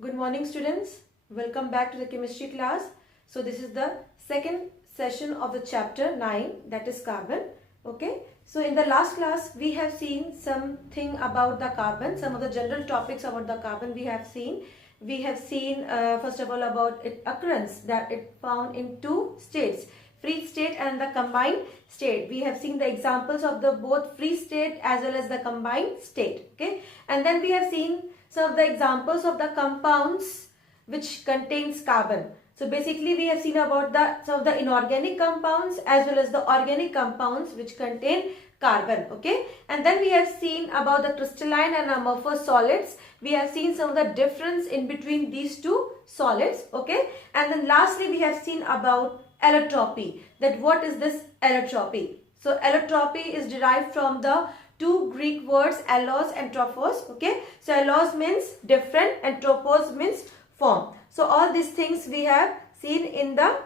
Good morning students. Welcome back to the chemistry class. So this is the second session of the chapter 9, that is carbon. Okay. So in the last class we have seen something about the carbon, some of the general topics about the carbon we have seen. We have seen first of all about its occurrence, that it found in two states, free state and the combined state. We have seen the examples of the both free state as well as the combined state. Okay. And then we have seen some of the examples of the compounds which contains carbon. So basically we have seen about some of the inorganic compounds as well as the organic compounds which contain carbon. Okay. And then we have seen about the crystalline and amorphous solids. We have seen some of the difference in between these two solids. Okay. And then lastly we have seen about allotropy. That what is this allotropy? So allotropy is derived from the two Greek words allos and tropos. Okay. So allos means different and tropos means form. So all these things we have seen in the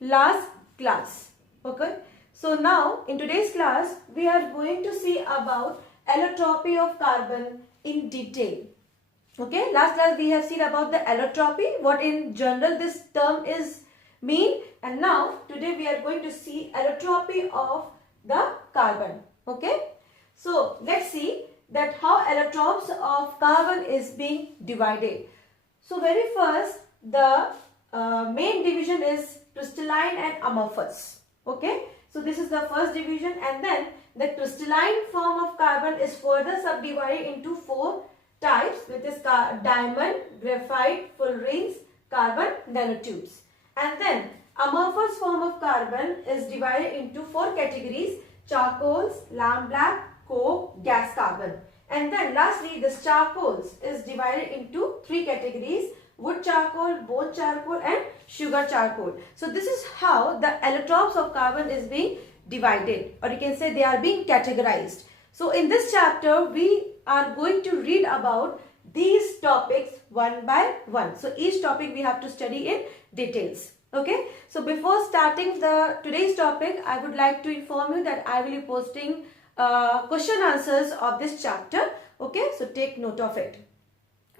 last class. Okay. So now in today's class we are going to see about allotropy of carbon in detail. Okay. Last class we have seen about the allotropy, what in general this term is mean, and now today we are going to see allotropy of the carbon. Okay. So let's see that how allotropes of carbon is being divided. So very first the main division is crystalline and amorphous. Okay. So this is the first division, and then the crystalline form of carbon is further subdivided into four types, which is diamond, graphite, fullerenes, carbon nanotubes. And then amorphous form of carbon is divided into four categories: charcoals, lamp black, coke, gas carbon. And then lastly this charcoals is divided into three categories: wood charcoal, bone charcoal and sugar charcoal. So this is how the allotropes of carbon is being divided, or you can say they are being categorized. So in this chapter we are going to read about these topics one by one. So each topic we have to study in details. Okay. So before starting today's topic, I would like to inform you that I will be posting question answers of this chapter. Okay. So take note of it.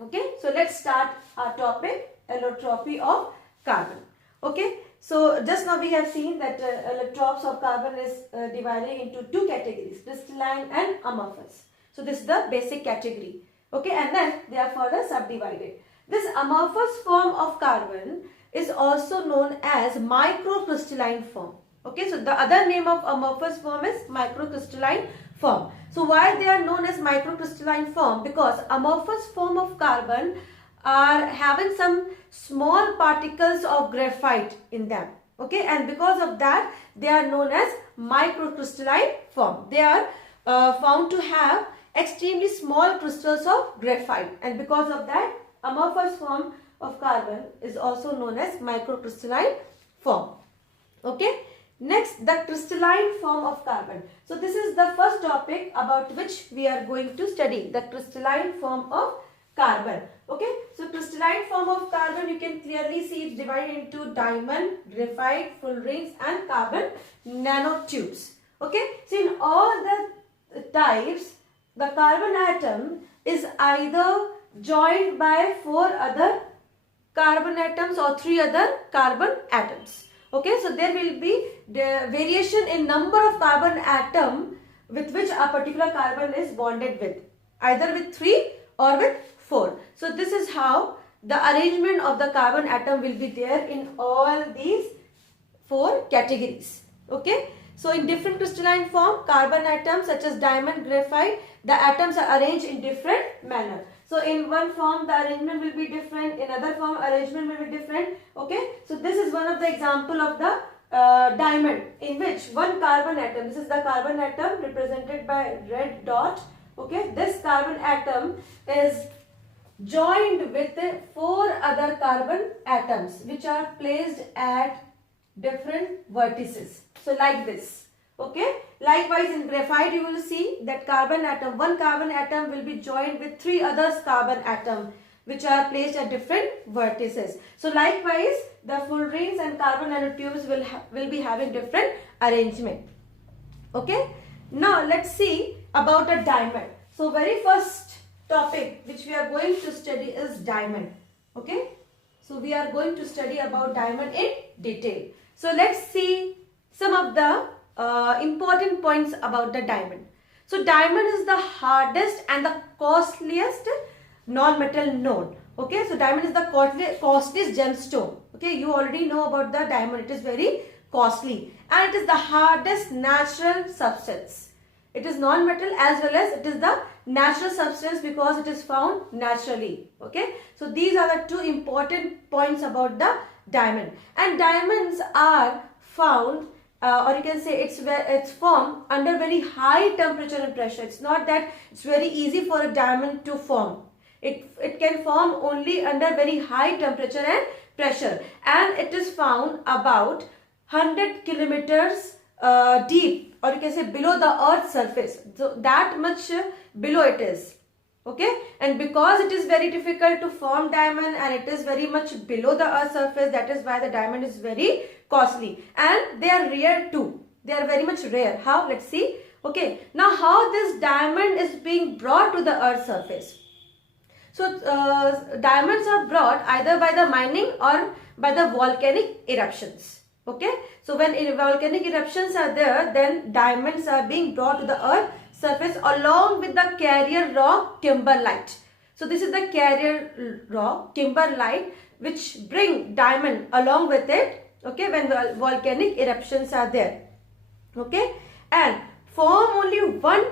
Okay. So let's start our topic, allotropy of carbon. Okay. So just now we have seen that allotropes of carbon is divided into two categories, crystalline and amorphous. So this is the basic category. Okay. And then they are further subdivided. This amorphous form of carbon is also known as microcrystalline form. Okay, so the other name of amorphous form is microcrystalline form. So why they are known as microcrystalline form? Because amorphous form of carbon are having some small particles of graphite in them. Okay, and because of that they are known as microcrystalline form. They are found to have extremely small crystals of graphite, and because of that amorphous form of carbon is also known as microcrystalline form. Okay. Next, the crystalline form of carbon. So this is the first topic about which we are going to study, the crystalline form of carbon. Okay. So crystalline form of carbon, you can clearly see it's divided into diamond, graphite, fullerenes and carbon nanotubes. Okay. So in all the types, the carbon atom is either joined by four other carbon atoms or three other carbon atoms. Okay, so there will be the variation in number of carbon atom with which a particular carbon is bonded with, either with 3 or with 4. So this is how the arrangement of the carbon atom will be there in all these four categories. Okay, so in different crystalline form, carbon atoms such as diamond, graphite, the atoms are arranged in different manner. So in one form the arrangement will be different, in other form arrangement will be different. Okay. So this is one of the example of the diamond, in which one carbon atom, this is the carbon atom represented by red dot. Okay. This carbon atom is joined with four other carbon atoms which are placed at different vertices. So like this. Okay. Likewise in graphite you will see that carbon atom, one carbon atom will be joined with three others carbon atom which are placed at different vertices. So likewise the fullerenes and carbon nanotubes will be having different arrangement. Okay. Now let's see about a diamond. So very first topic which we are going to study is diamond. Okay, so we are going to study about diamond in detail. So let's see some of the important points about the diamond. So diamond is the hardest and the costliest non-metal node. Okay, so diamond is the costliest gemstone. Okay, you already know about the diamond. It is very costly and it is the hardest natural substance. It is non-metal as well as it is the natural substance because it is found naturally. Okay, so these are the two important points about the diamond. And diamonds are found or you can say it's formed under very high temperature and pressure. It's not that it's very easy for a diamond to form. It can form only under very high temperature and pressure, and it is found about 100 kilometers deep, or you can say below the earth's surface. So that much below it is. Okay, and because it is very difficult to form diamond and it is very much below the earth's surface, that is why the diamond is very costly, and they are rare too. They are very much rare. How? Let's see. Okay, now how this diamond is being brought to the earth's surface. So diamonds are brought either by the mining or by the volcanic eruptions. Okay, so when volcanic eruptions are there, then diamonds are being brought to the earth surface along with the carrier rock kimberlite. So this is the carrier rock kimberlite which bring diamond along with it. Okay, when volcanic eruptions are there. Okay, and form only one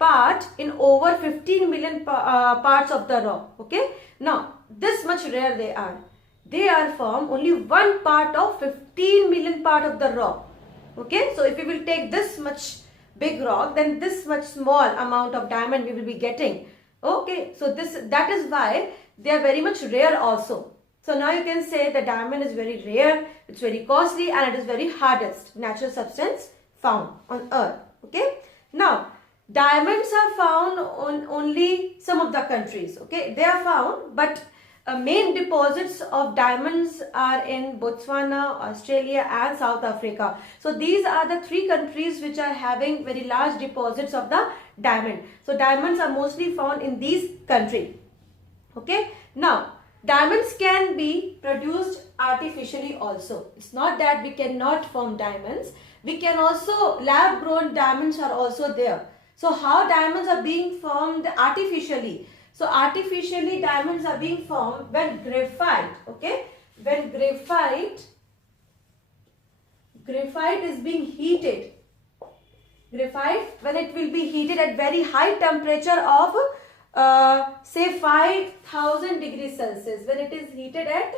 part in over 15 million parts of the rock. Okay, now this much rare they are. They are formed only one part of 15 million part of the rock. Okay, so if we will take this much big rock, then this much small amount of diamond we will be getting. Okay, so that is why they are very much rare also. So now you can say the diamond is very rare, it's very costly, and it is very hardest natural substance found on earth. Okay, now diamonds are found on only some of the countries. Okay, they are found, but main deposits of diamonds are in Botswana, Australia and South Africa. So these are the three countries which are having very large deposits of the diamond. So diamonds are mostly found in these countries. Okay, now diamonds can be produced artificially also. It's not that we cannot form diamonds. We can also, lab grown diamonds are also there. So how diamonds are being formed artificially? So artificially diamonds are being formed when graphite, okay, when graphite is being heated. Graphite, when it will be heated at very high temperature of say 5000 degrees Celsius, when it is heated at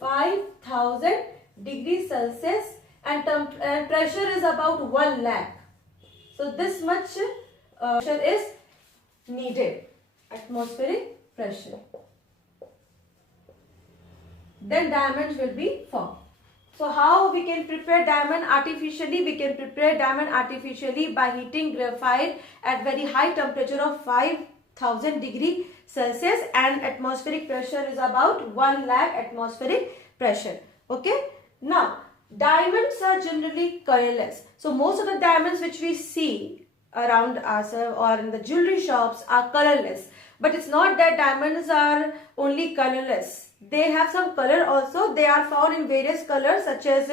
5000 degrees Celsius and pressure is about 1 lakh. So this much pressure is needed, atmospheric pressure. Then diamonds will be formed. So how we can prepare diamond artificially? We can prepare diamond artificially by heating graphite at very high temperature of 5000 degree Celsius and atmospheric pressure is about 1 lakh atmospheric pressure. Okay. Now diamonds are generally colorless. So most of the diamonds which we see around us or in the jewelry shops are colorless. But it's not that diamonds are only colorless. They have some color also. They are found in various colors such as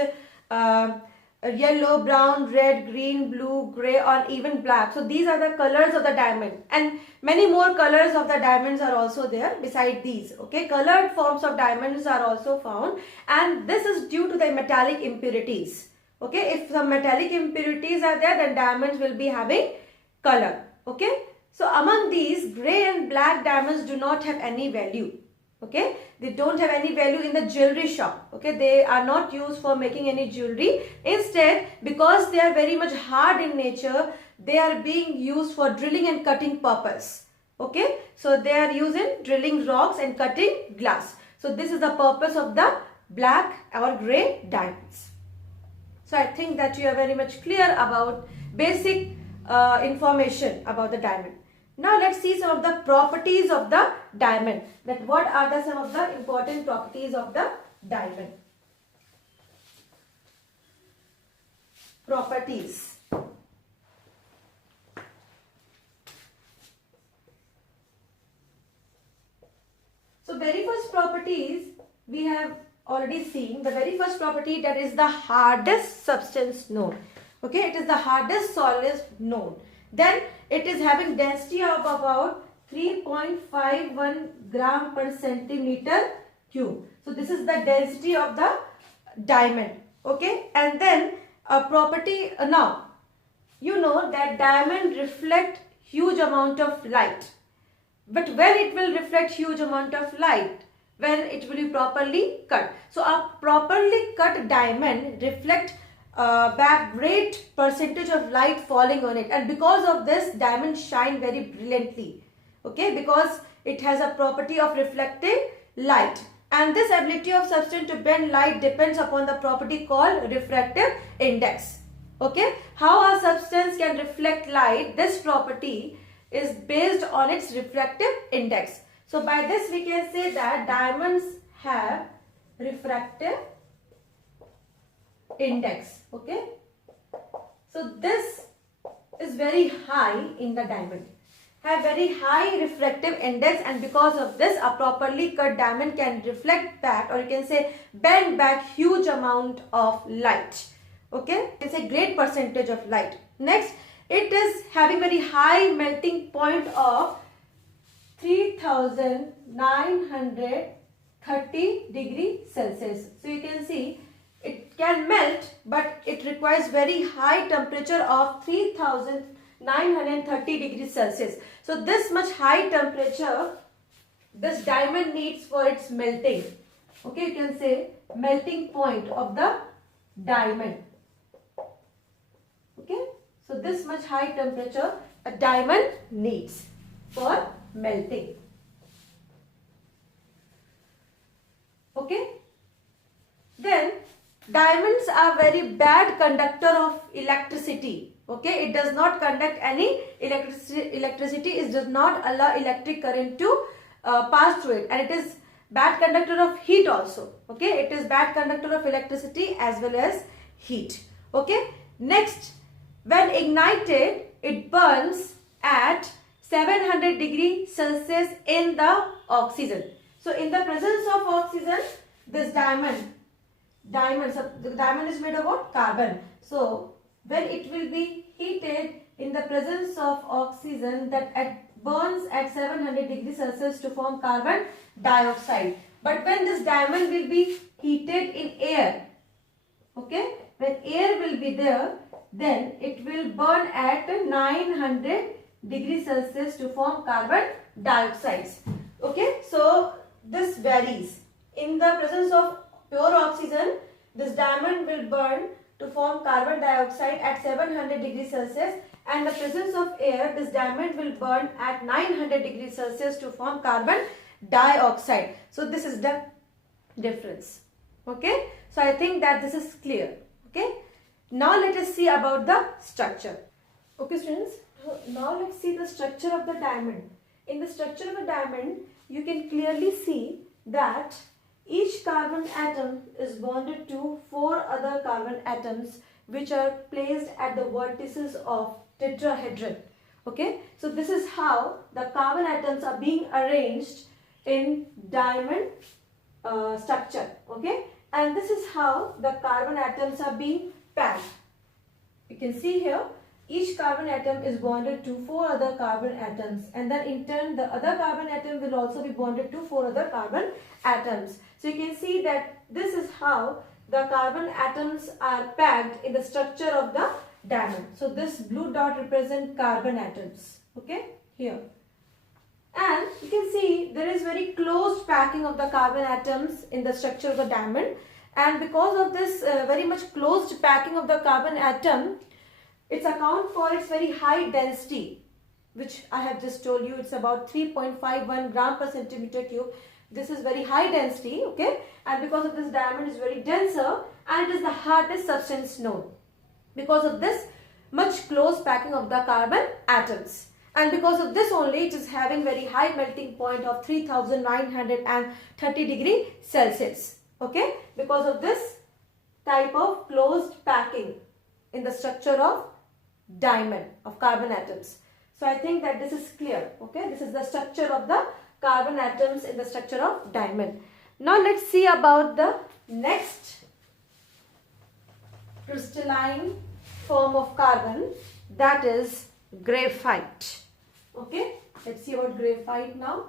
yellow, brown, red, green, blue, grey or even black. So these are the colors of the diamond, and many more colors of the diamonds are also there beside these. Okay, colored forms of diamonds are also found, and this is due to the metallic impurities. Okay, if some metallic impurities are there, then diamonds will be having color. Okay, so among these, grey and black diamonds do not have any value. Okay, they don't have any value in the jewelry shop. Okay, they are not used for making any jewelry. Instead, because they are very much hard in nature, they are being used for drilling and cutting purpose. Okay, so they are used in drilling rocks and cutting glass. So this is the purpose of the black or grey diamonds. So I think that you are very much clear about basic information about the diamond. Now let's see some of the properties of the diamond. That what are some of the important properties of the diamond? Properties. So very first properties we have already seen. The very first property, that is the hardest substance known. Okay, it is the hardest solid known. Then it is having density of about 3.51 gram per centimeter cube. So this is the density of the diamond. Okay, and then a property, now you know that diamond reflect huge amount of light. But when it will reflect huge amount of light? When it will be properly cut. So a properly cut diamond reflect back great percentage of light falling on it, and because of this diamond shine very brilliantly. Okay, because it has a property of reflecting light, and this ability of substance to bend light depends upon the property called refractive index. Okay, how a substance can reflect light, this property is based on its refractive index. So by this we can say that diamonds have refractive index. Okay, so this is very high in the diamond, have very high refractive index, and because of this a properly cut diamond can reflect back, or you can say bend back, huge amount of light. Okay, it's a great percentage of light. Next, it is having very high melting point of 3930 degree Celsius. So you can see it can melt, but it requires very high temperature of 3930 degrees Celsius. So this much high temperature this diamond needs for its melting. Okay, you can say melting point of the diamond. Okay, so this much high temperature a diamond needs for melting. Okay, then diamonds are very bad conductor of electricity. Okay, it does not conduct any electricity. It does not allow electric current to pass through it, and it is bad conductor of heat also. Okay, it is bad conductor of electricity as well as heat. Okay, next, when ignited it burns at 700 degrees Celsius in the oxygen. So in the presence of oxygen, this diamond is made of what? Carbon. So when it will be heated in the presence of oxygen, that burns at 700 degrees Celsius to form carbon dioxide. But when this diamond will be heated in air, okay, when air will be there, then it will burn at 900 degrees Celsius to form carbon dioxide. Okay, so this varies. In the presence of pure oxygen, this diamond will burn to form carbon dioxide at 700 degrees Celsius, and the presence of air, this diamond will burn at 900 degrees Celsius to form carbon dioxide. So this is the difference. Okay, so I think that this is clear. Okay, now let us see about the structure. Okay students, now let's see the structure of the diamond. In the structure of a diamond, you can clearly see that each carbon atom is bonded to 4 other carbon atoms which are placed at the vertices of tetrahedron. Okay, so this is how the carbon atoms are being arranged in diamond structure. Okay, and this is how the carbon atoms are being packed. You can see here each carbon atom is bonded to 4 other carbon atoms, and then in turn the other carbon atom will also be bonded to 4 other carbon atoms. So you can see that this is how the carbon atoms are packed in the structure of the diamond. So this blue dot represents carbon atoms. Okay, here. And you can see there is very closed packing of the carbon atoms in the structure of the diamond, and because of this very much closed packing of the carbon atom, it's account for its very high density, which I have just told you. It's about 3.51 gram per centimeter cube. This is very high density, okay, and because of this diamond is very denser, and it is the hardest substance known because of this much close packing of the carbon atoms, and because of this only it is having very high melting point of 3930 degrees Celsius. Okay, because of this type of closed packing in the structure of diamond of carbon atoms. So I think that this is clear. Okay, this is the structure of the carbon atoms in the structure of diamond. Now let's see about the next crystalline form of carbon, that is graphite. Okay, let's see about graphite now.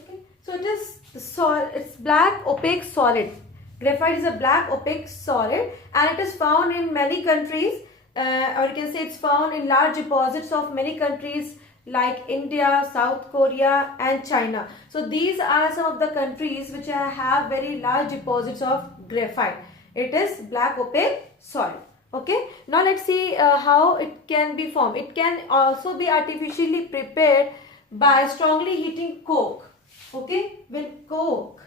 Okay, so it is it's black opaque solid. Graphite is a black opaque solid and it is found in many countries, or you can say it's found in large deposits of many countries like India, South Korea and China. So these are some of the countries which have very large deposits of graphite. It is black opaque solid. Okay, now let's see how it can be formed. It can also be artificially prepared by strongly heating coke. Okay, when coke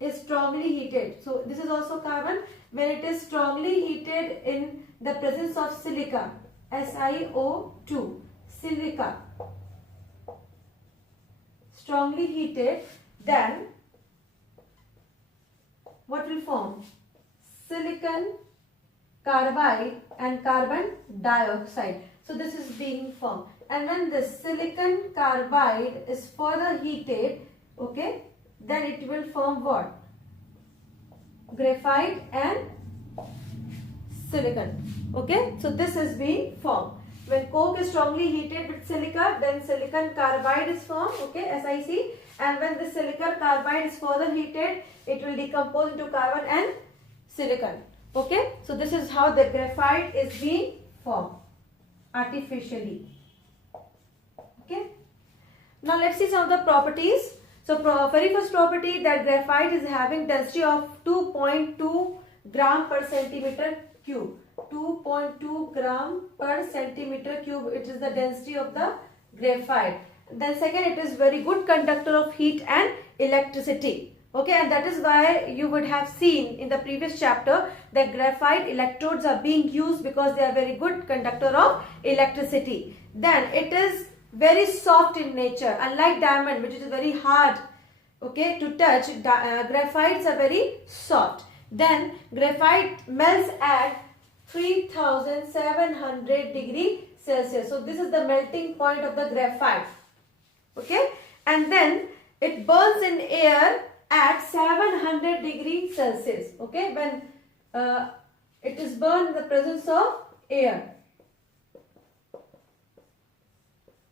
is strongly heated, so this is also carbon, when it is strongly heated in the presence of silica, SiO2, silica, strongly heated, then what will form? Silicon carbide and carbon dioxide. So this is being formed, and when the silicon carbide is further heated, okay, then it will form what? Graphite and silicon. Okay, so this is being formed. When coke is strongly heated with silica, then silicon carbide is formed, okay, SiC, and when the silicon carbide is further heated, it will decompose into carbon and silicon. Okay, so this is how the graphite is being formed artificially. Okay, now let's see some of the properties. So very first property, that graphite is having density of 2.2 gram per centimeter cube. 2.2 gram per centimeter cube, it is the density of the graphite. Then second, it is very good conductor of heat and electricity. Okay, and that is why you would have seen in the previous chapter that graphite electrodes are being used because they are very good conductor of electricity. Then it is very soft in nature, unlike diamond which is very hard, okay, to touch. Graphites are very soft. Then graphite melts at 3700 degrees Celsius. So this is the melting point of the graphite. Okay, and then it burns in air at 700 degrees Celsius. Okay, when it is burned in the presence of air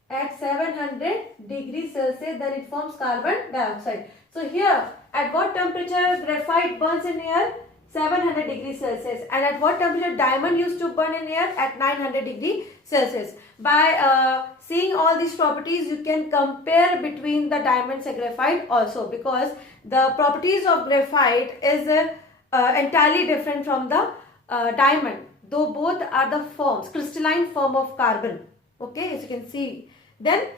at 700 degrees Celsius, then it forms carbon dioxide. So here, at what temperature graphite burns in air? 700 degrees Celsius. And at what temperature diamond used to burn in air? At 900 degrees Celsius. By seeing all these properties, you can compare between the diamonds and graphite also, because the properties of graphite is entirely different from the diamond, though both are the forms, crystalline form of carbon. Okay, as you can see. Then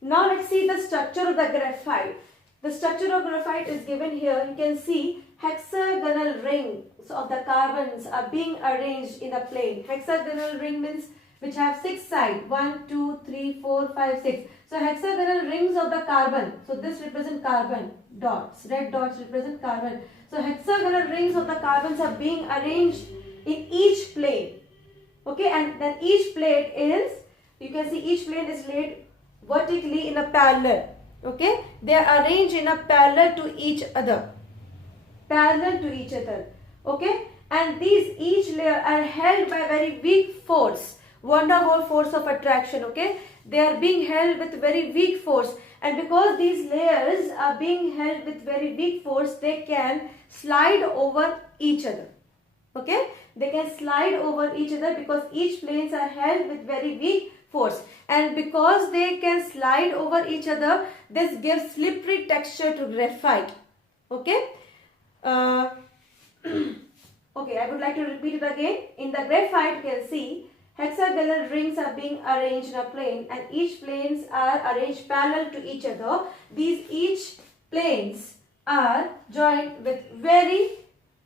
now let's see the structure of the graphite. The structure of graphite is given here. You can see hexagonal rings of the carbons are being arranged in a plane. Hexagonal ring means which have 6 sides. 1, 2, 3, 4, 5, 6. So hexagonal rings of the carbon. So this represents carbon. Dots. Red dots represent carbon. So hexagonal rings of the carbons are being arranged in each plane. Okay, and then each plate is, you can see each plane is laid vertically in a parallel. Okay, they are arranged in a parallel to each other. Parallel to each other. Okay, and these each layer are held by very weak force. Van der Waals force of attraction. Okay, they are being held with very weak force, and because these layers are being held with very weak force, they can slide over each other. Okay, they can slide over each other because each planes are held with very weak force, and because they can slide over each other, this gives slippery texture to graphite. Okay. Okay, I would like to repeat it again. In the graphite, you can see hexagonal rings are being arranged in a plane, and each planes are arranged parallel to each other. These each planes are joined with very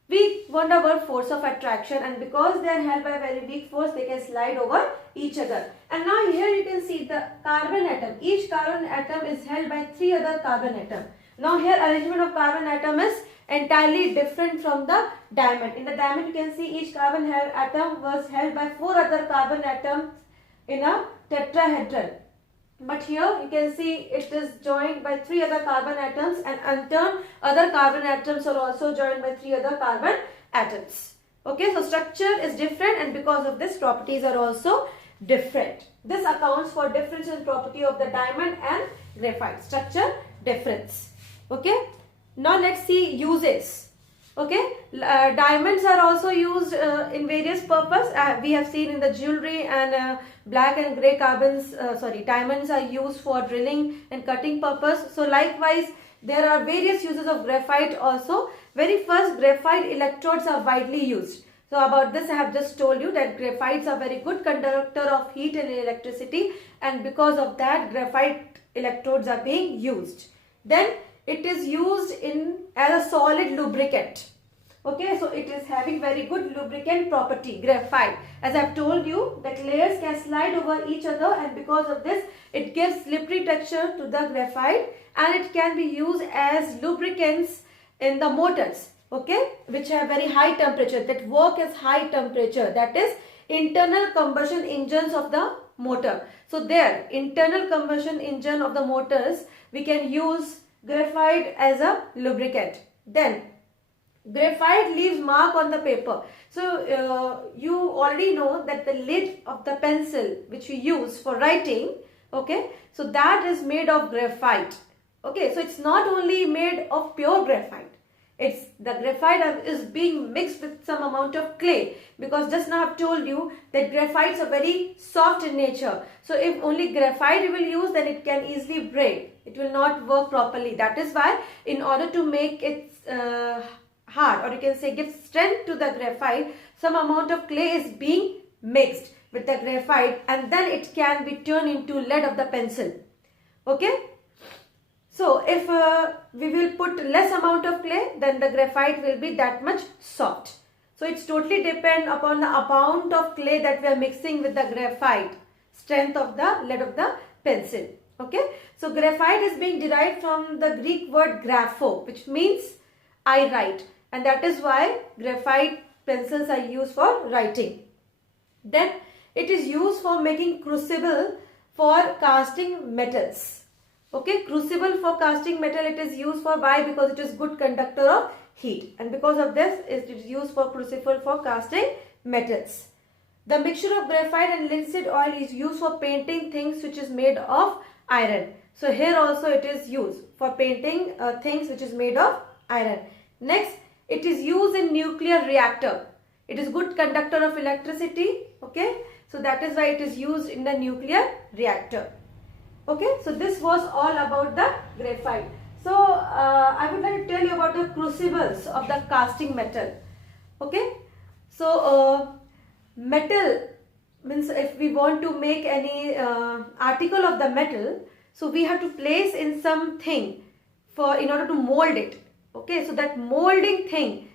weak van der Waals force of attraction, and because they are held by very weak force, they can slide over each other. And now here you can see the carbon atom. Each carbon atom is held by 3 other carbon atoms. Now here arrangement of carbon atom is entirely different from the diamond. In the diamond you can see each carbon atom was held by 4 other carbon atoms in a tetrahedron. But here you can see it is joined by 3 other carbon atoms, and in turn other carbon atoms are also joined by 3 other carbon atoms. Okay, so structure is different, and because of this properties are also different. This accounts for difference in property of the diamond and graphite. Structure difference. Okay, now let's see uses. Okay, diamonds are also used in various purpose. We have seen in the jewelry, and black and grey diamonds are used for drilling and cutting purpose. So likewise, there are various uses of graphite also. Very first, graphite electrodes are widely used. So about this I have just told you that graphites are very good conductor of heat and electricity, and because of that graphite electrodes are being used. Then it is used as a solid lubricant. Okay, so it is having very good lubricant property, graphite. As I have told you that layers can slide over each other, and because of this it gives slippery texture to the graphite, and it can be used as lubricants in the motors, okay, which have very high temperature, that work as high temperature, that is internal combustion engines of the motor. So there, internal combustion engine of the motors, we can use graphite as a lubricant. Then graphite leaves mark on the paper. So you already know that the lid of the pencil which we use for writing, okay, so that is made of graphite. Okay, so it's not only made of pure graphite. It's the graphite is being mixed with some amount of clay, because just now I've told you that graphites are very soft in nature. So if only graphite you will use, then it can easily break. It will not work properly. That is why in order to make it hard, or you can say give strength to the graphite, some amount of clay is being mixed with the graphite, and then it can be turned into lead of the pencil. Okay. So if we will put less amount of clay, then the graphite will be that much soft. So it's totally depend upon the amount of clay that we are mixing with the graphite, strength of the lead of the pencil. Okay. So graphite is being derived from the Greek word grapho, which means I write, and that is why graphite pencils are used for writing. Then it is used for making crucible for casting metals. Okay, crucible for casting metal it is used for. Why? Because it is good conductor of heat, and because of this it is used for crucible for casting metals. The mixture of graphite and linseed oil is used for painting things which is made of iron. So here also it is used for painting things which is made of iron. Next, it is used in nuclear reactor. It is good conductor of electricity. Okay, so that is why it is used in the nuclear reactor. Okay, so this was all about the graphite. So I would like to tell you about the crucibles of the casting metal. Okay, so metal means if we want to make any article of the metal, so we have to place in something in order to mold it. Okay, so that molding thing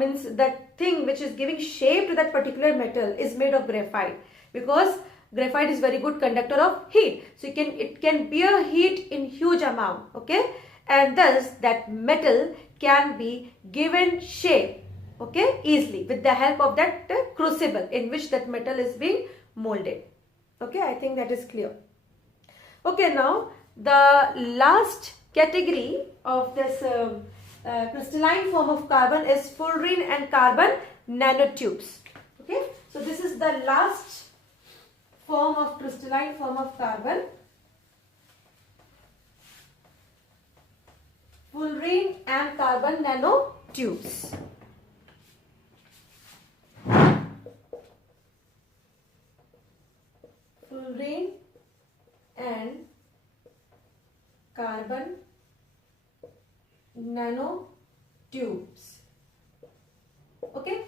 means that thing which is giving shape to that particular metal is made of graphite, because graphite is very good conductor of heat. So it can bear heat in huge amount. Okay, and thus that metal can be given shape, okay, easily with the help of that crucible in which that metal is being molded. Okay, I think that is clear. Okay, now the last category of this crystalline form of carbon is fullerene and carbon nanotubes. Okay, so this is the last form of crystalline form of carbon. Fullerene and carbon nanotubes. Fullerene and carbon nanotubes. Okay,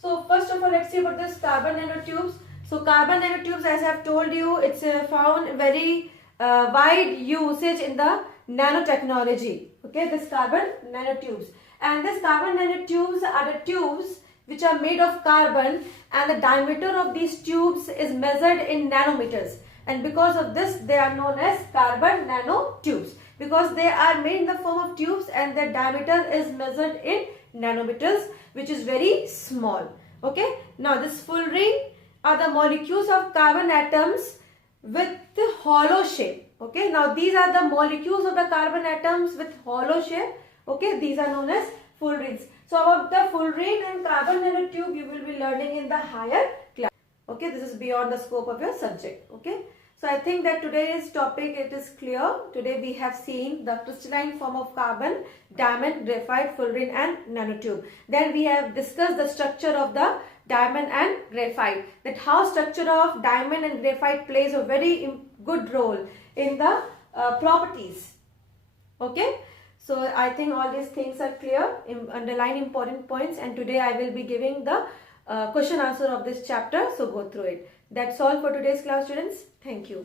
so first of all let's see about this carbon nanotubes. So carbon nanotubes, as I have told you, it's found very wide usage in the nanotechnology. Okay, this carbon nanotubes, and this carbon nanotubes are the tubes which are made of carbon, and the diameter of these tubes is measured in nanometers, and because of this they are known as carbon nanotubes, because they are made in the form of tubes and their diameter is measured in nanometers, which is very small. Okay, now this fullerene are the molecules of carbon atoms with hollow shape. Okay, now these are the molecules of the carbon atoms with hollow shape. Okay, these are known as fullerenes. So about the fullerene and carbon nanotube you will be learning in the higher class. Okay, this is beyond the scope of your subject. Okay, so I think that today's topic, it is clear. Today we have seen the crystalline form of carbon, diamond, graphite, fullerene and nanotube. Then we have discussed the structure of the diamond and graphite, that how structure of diamond and graphite plays a very good role in the properties. Okay, so I think all these things are clear. Underline important points, and today I will be giving the question answer of this chapter, so go through it. That's all for today's class, students. Thank you.